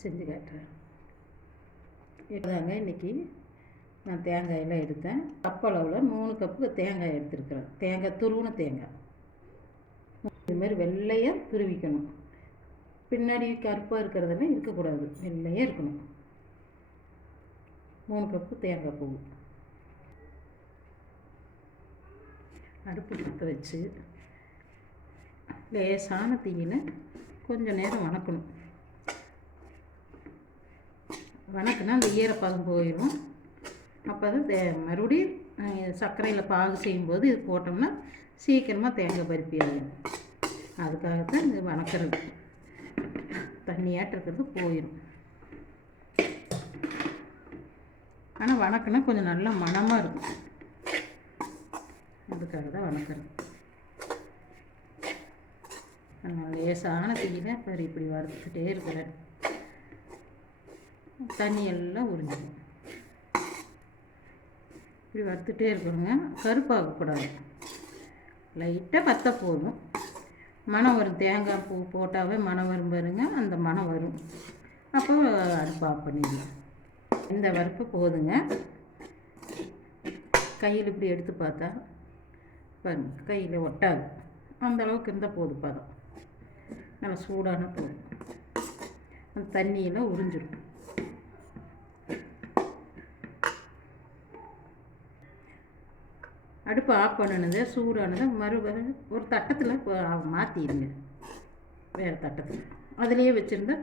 செஞ்சு காட்டுறேன். இப்போதாங்க இன்றைக்கி நான் தேங்காயெல்லாம் எடுத்தேன். கப் அளவில் 3 கப்பு தேங்காய் எடுத்துருக்குறேன். தேங்காய் துருவின தேங்காய் இதுமாரி வெள்ளையாக துருவிக்கணும். பின்னாடி கருப்பாக இருக்கிறதெல்லாம் இருக்கக்கூடாது, வெள்ளையாக இருக்கணும். 3 கப்பு தேங்காய் பூ. அடுப்பு பற்ற வச்சு லேசான தீயில் கொஞ்சம் நேரம் வணக்கணும். வணக்கினா அந்த ஈரப்பதம் போயிடும். அப்போ தான் மறுபடியும் சர்க்கரையில் பாகு செய்யும்போது இது போட்டோம்னா சீக்கிரமாக தேங்காய் பருப்பி ஆகும். அதுக்காகத்தான் இது வணக்கிறது. தண்ணியாட்டு இருக்கிறது போயிடும். ஆனால் வணக்கினா கொஞ்சம் நல்லா மணமாக இருக்கும். அதுக்காக தான் வணக்கிறது. நான் லேசான தீயில் பாரு இப்படி வறுத்துட்டே இருக்கிறேன். தண்ணியெல்லாம் உறிஞ்சிடும். இப்படி வறுத்துட்டே இருக்கணுங்க. கருப்பாகக்கூடாது. லைட்டாக பற்ற போதும். மணம் வரும். தேங்காய் பூ போட்டாவே மணம் வரும் பாருங்க. அந்த மணம் வரும். அப்போ அடுப்பு ஆஃப் பண்ணிடலாம். இந்த வறுப்பு போதுங்க. கையில் இப்படி எடுத்து பார்த்தா பாருங்க, கையில் ஒட்டாது. அந்த அளவுக்கு இருந்தால் போதும். பதம் நல்லா சூடான போதும். அந்த தண்ணியெல்லாம் உறிஞ்சிடும். அடுப்பு ஆஃப் பண்ணினது சூடானதை ஒரு தட்டத்தில் மாற்றிடுங்க. வேறு தட்டத்தில் அதுலேயே வச்சுருந்தா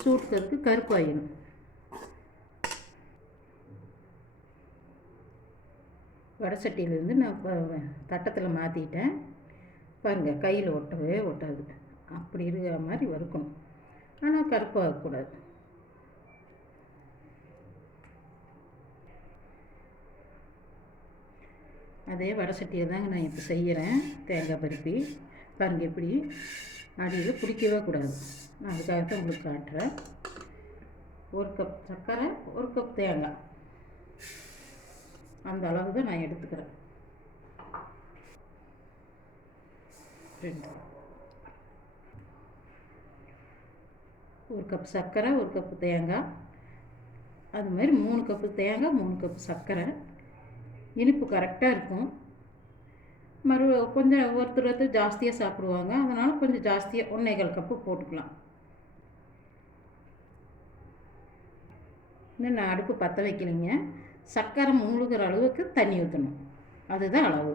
சூட்டுக்கிறதுக்கு கருப்பாயிடும். வடை சட்டியிலேருந்து நான் தட்டத்தில் மாற்றிட்டேன். பாருங்கள், கையில் ஒட்டவே ஒட்டாது. அப்படி இருக்கிற மாதிரி வறுக்கணும். ஆனால் கருப்பாகக்கூடாது. அதே வடை சட்டியை தாங்க நான் இப்போ செய்கிறேன். தேங்காய் பருப்பி பாருங்கள், எப்படி அடியில் பிடிக்கவே கூடாது. நான் அதுக்காகத்தான் உங்களுக்கு காட்டுறேன். 1 கப் சர்க்கரை, 1 கப் தேங்காய், அந்த அளவு தான் நான் எடுத்துக்கிறேன். 1 கப் சர்க்கரை, 1 கப்பு தேங்காய். அது மாதிரி 3 கப்பு தேங்காய், 3 கப்பு சர்க்கரை. இனிப்பு கரெக்டாக இருக்கும். கொஞ்சம் ஒருத்தர் ஜாஸ்தியாக சாப்பிடுவாங்க. அதனால் கொஞ்சம் ஜாஸ்தியாக 1.25 கப்பு போட்டுக்கலாம். இன்னும் நான் அடுப்பு பற்ற வைக்கலைங்க. சர்க்கரை மூழ்கிற அளவுக்கு தண்ணி ஊற்றணும். அதுதான் அளவு.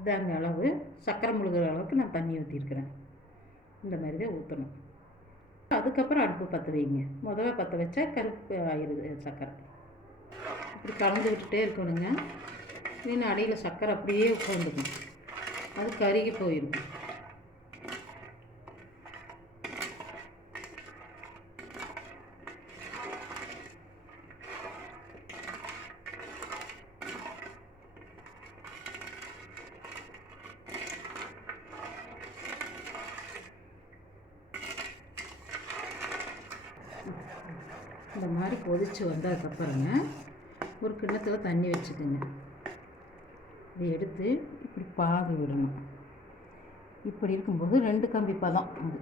இதாங்க அளவு. சர்க்கரை முழுகிற அளவுக்கு நான் தண்ணி ஊற்றிருக்கிறேன். இந்த மாதிரி தான் ஊற்றணும். அதுக்கப்புறம் அடுப்பு பற்ற வைங்க. முதல்ல பற்ற வச்சா கருப்பு ஆயிடுது சர்க்கரை. இப்படி கலந்து விட்டுட்டே இருக்கணுங்க. இல்லைன்னா அடியில் சர்க்கரை அப்படியே உட்காந்துக்கும். அது கருகி போயிடும். இந்த மாதிரி கொதித்து வந்ததுக்கப்புறங்க ஒரு கிண்ணத்தில் தண்ணி வச்சுக்கோங்க. இதை எடுத்து இப்படி பாகு விடணும். இப்படி இருக்கும்போது 2 கம்பி பதம் அது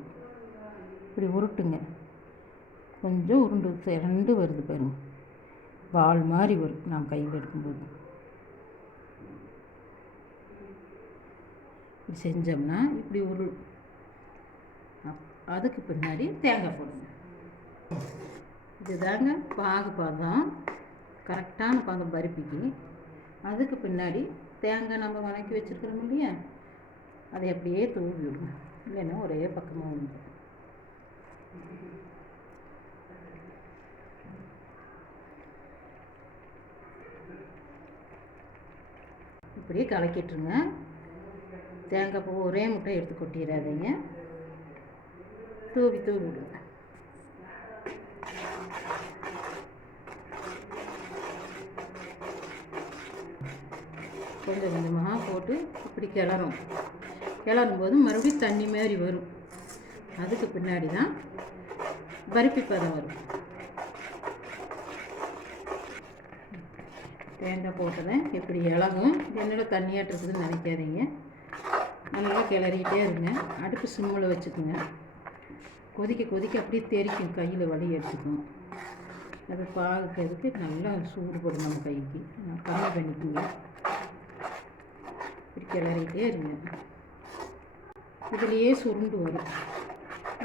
இப்படி உருட்டுங்க. கொஞ்சம் உருண்டு 2 வருது பாருங்க. பால் மாதிரி வரும் நாம் கையில் எடுக்கும்போது. இப்படி செஞ்சோம்னா இப்படி அதுக்கு பின்னாடி தேங்காய் போடுங்க. இதுதாங்க பாகு பதம், கரெக்டான பதம் பருப்பிக்கு. அதுக்கு பின்னாடி தேங்காய் நம்ம வணக்கி வச்சுருக்கிறோம் இல்லையா, அதை அப்படியே தூவி விடுங்க. இல்லைன்னா ஒரே பக்கமாக உண்டு. இப்படியே கலக்கிட்டுருங்க. தேங்காய் பூ ஒரே முட்டை எடுத்து கொட்டிடாதீங்க. தூவி விடுங்க. கொஞ்சம் கொஞ்சமாக போட்டு இப்படி கிளறும் போது மறுபடியும் தண்ணி மாதிரி வரும். அதுக்கு பின்னாடி தான் பருப்பி பதம் வரும். தேங்காய் போட்டதேன் எப்படி இலகும் என்னோட தண்ணியாட்டு இருக்குதுன்னு நினைக்காதீங்க. நல்லா கிளறிக்கிட்டே இருங்க. அடுப்பு சிம்மில் வச்சுக்கோங்க. கொதிக்க கொதிக்க அப்படியே தெரிக்கும், கையில் வலி எடுத்துக்கும். அது பார்க்கறதுக்கு நல்லா சூடுபடும் நம்ம கைக்கு. கம்மி பண்ணிக்கோங்க. இப்படி கிளறிக்கிட்டே இருங்க. இதுலேயே சுருண்டு வரும்.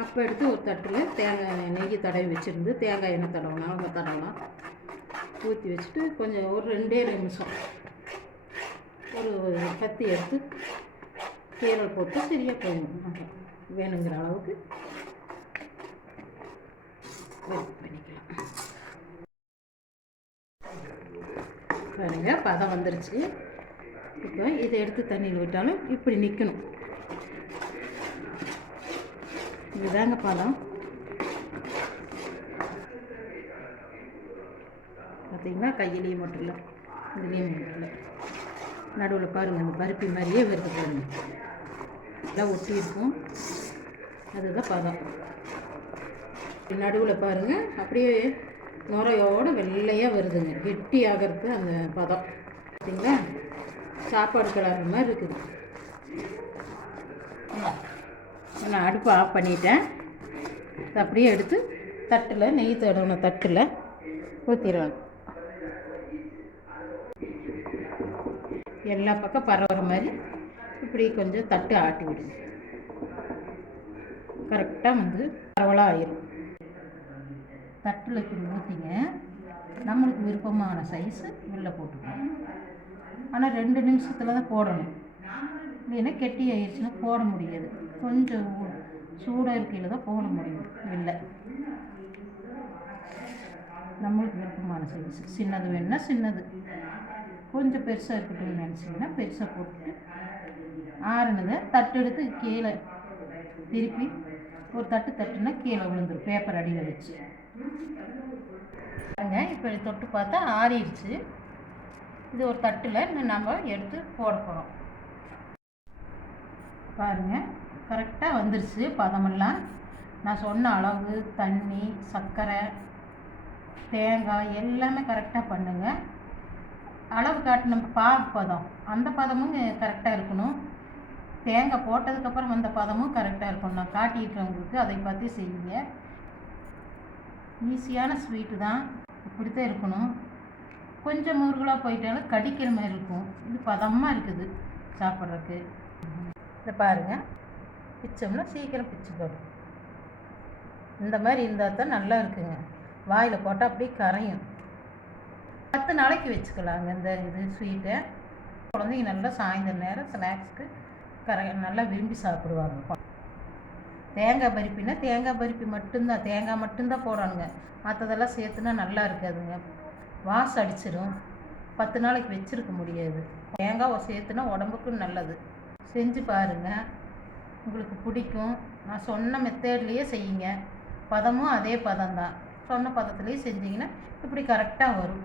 அப்போ எடுத்து ஒரு தட்டில் தேங்காய் நெய் தடவி வச்சுருந்து தேங்காய் எண்ணெய் தடவலாம், அவங்க தடவலாம், ஊற்றி வச்சுட்டு கொஞ்சம் ஒரு 2 நிமிஷம் ஒரு கத்தி எடுத்து கீரல் போட்டு சரியாக போயிடும். வேணுங்கிற அளவுக்கு பண்ணிக்கலாம். பாருங்க பதம் வந்துருச்சு. இப்போ இதை எடுத்து தண்ணியில் விட்டாலும் இப்படி நிற்கணும். இதுதாங்க பதம். பார்த்தீங்கன்னா கையிலையும் மட்டும் இல்லை, இதுலேயும் மட்டும் இல்லை, நடுவில் பாருங்கள் அந்த பருப்பி மாதிரியே வருது பாருங்கள். எல்லாம் ஒட்டி இருக்கும். அதுதான் பதம். நடுவில் பாருங்கள் அப்படியே நுரையோடு வெள்ளையாக வருதுங்க. கெட்டி ஆகிறது அந்த பதம். பார்த்தீங்களா சாப்பாடு கலர் மாதிரி இருக்குது. நான் அடுப்பை ஆஃப் பண்ணிட்டேன். அப்படியே எடுத்து தட்டில் நெய் தடவின தட்டில் ஊற்றிடுவேன். எல்லா பக்கம் பரவுற மாதிரி இப்படி கொஞ்சம் தட்டு ஆட்டி விடுங்க. கரெக்டாக வந்து பரவலாக ஆயிடும். தட்டில் இப்படி ஊற்றிங்க. நம்மளுக்கு விருப்பமான சைஸு வெளில போட்டுக்கணும். ஆனால் 2 நிமிஷத்தில் தான் போடணும். இல்லைன்னா கெட்டி ஆயிடுச்சுன்னா போட முடியாது. கொஞ்சம் சூடாக இருக்கையில் தான் போட முடியும். இல்லை, நம்மளுக்கு விருப்பமான சைஸு. சின்னது வேணுன்னா சின்னது, கொஞ்சம் பெருசாக இருக்கட்டும்னு நினச்சிங்கன்னா பெருசாக போட்டுட்டு ஆறுனதை தட்டு எடுத்து கீழே திருப்பி ஒரு தட்டுனா கீழே விழுந்துடும். பேப்பர் அடியில் வச்சு பாருங்க. இப்போ தொட்டு பார்த்தா ஆறிடுச்சு. இது ஒரு தட்டில் நம்ம எடுத்து போட போகிறோம். பாருங்கள் கரெக்டாக வந்துருச்சு பதமெல்லாம். நான் சொன்ன அளவு தண்ணி, சர்க்கரை, தேங்காய் எல்லாமே கரெக்டாக பண்ணுங்கள். அளவு காட்டு நம்ம பாகு பதம், அந்த பதமும் கரெக்டாக இருக்கணும். தேங்காய் போட்டதுக்கப்புறம் அந்த பதமும் கரெக்டாக இருக்கணும். நான் காட்டிட்டுறவங்களுக்கு அதை பார்த்து செய்யுங்க. ஈஸியான ஸ்வீட்டு தான். இப்படி தான் இருக்கணும். கொஞ்சம் முருகலாக போயிட்டாலும் கடிக்கிற மாதிரி இருக்கும். இது பதமாக இருக்குது சாப்பிட்றதுக்கு. இதை பாருங்கள், பிச்சோம்னா சீக்கிரம் பிச்சு போடும். இந்த மாதிரி இருந்தால் தான் நல்லா இருக்குங்க. வாயில் போட்டால் அப்படியே கரையும். 10 நாளைக்கு வச்சுக்கலாங்க இந்த இது ஸ்வீட்டை. குழந்தைங்க நல்லா சாயந்தரம் நேரம் ஸ்நாக்ஸ்க்கு நல்லா விரும்பி சாப்பிடுவாங்க. தேங்காய் பருப்பின்னா தேங்காய் பருப்பி மட்டும்தான், தேங்காய் மட்டும்தான் போடணுங்க. மற்றதெல்லாம் சேர்த்துனா நல்லா இருக்காதுங்க, வாசம் அடிச்சிடும். 10 நாளைக்கு வச்சுருக்க முடியாது. தேங்காய் சேர்த்துனா உடம்புக்கும் நல்லது. செஞ்சு பாருங்கள், உங்களுக்கு பிடிக்கும். நான் சொன்ன மெத்தட்லேயே செய்யுங்க. பதமும் அதே பதம்தான். சொன்ன பதத்துலேயே செஞ்சிங்கன்னா இப்படி கரெக்டாக வரும்.